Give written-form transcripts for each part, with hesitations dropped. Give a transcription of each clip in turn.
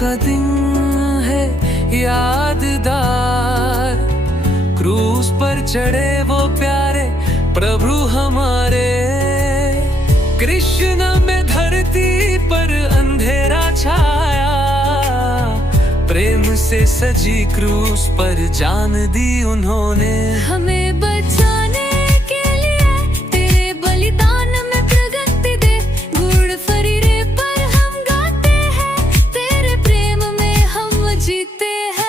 का दिन है यादगार, क्रूस पर चढ़े वो प्यारे प्रभु हमारे। कृष्ण में धरती पर अंधेरा छाया, प्रेम से सजी क्रूस पर जान दी उन्होंने। हमें बचाने के लिए तेरे बलिदान में प्रगति दे, गुड़ फरीरे पर हम गाते हैं, तेरे प्रेम में हम जीते हैं।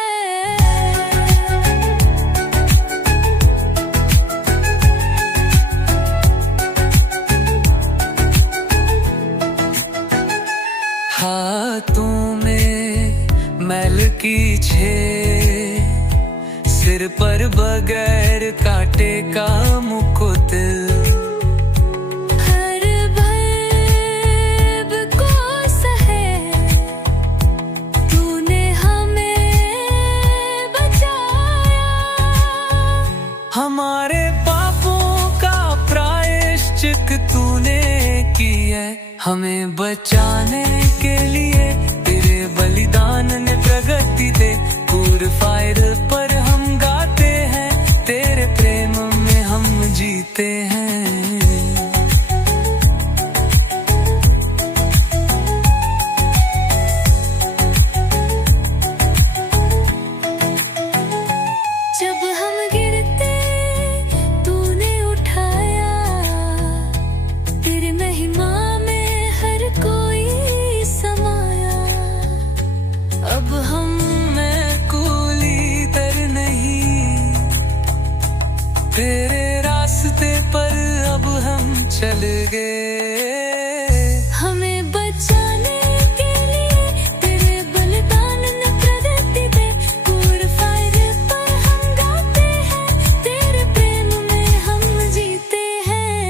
हाथों में मैल की छे, सिर पर बगैर कांटे का मुकुट। हर भय को सहे तूने हमें बचाया। हमारे पापों का प्रायश्चित तूने किया, हमें बचाने के लिए तेरे बलिदान ने प्रगति दे। पूर फायर पर हम गाते हैं, तेरे प्रेम में हम जीते हैं। जब हम गिरते तूने उठाया, तेरी महिमा में हर कोई समाया। अब हम में कूली दर नहीं, तेरे रास्ते पर अब हम चल गए। हमें बचाने के लिए तेरे बलिदान ने प्रगति दे, पूर फायर पर हम गाते हैं, तेरे प्रेम में हम जीते हैं।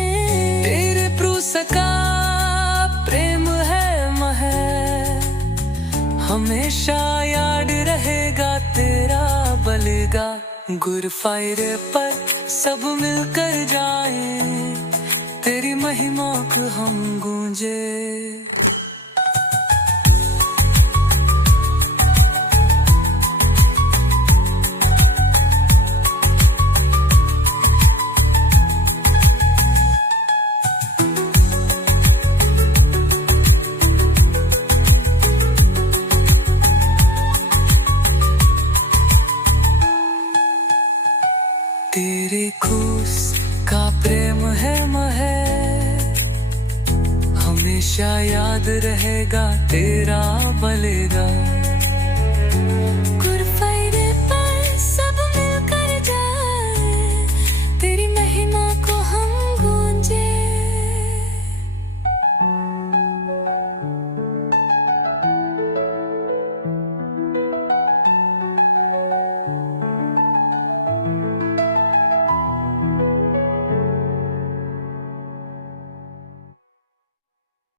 तेरे क्रूस का प्रेम है हमेशा याद रहेगा तेरा बलिदान। गुड फायर पर सब मिलकर जाएं, तेरी महिमा को हम गूंजे। तेरे क्रूस का प्रेम है हमेशा याद रहेगा तेरा बलिदान।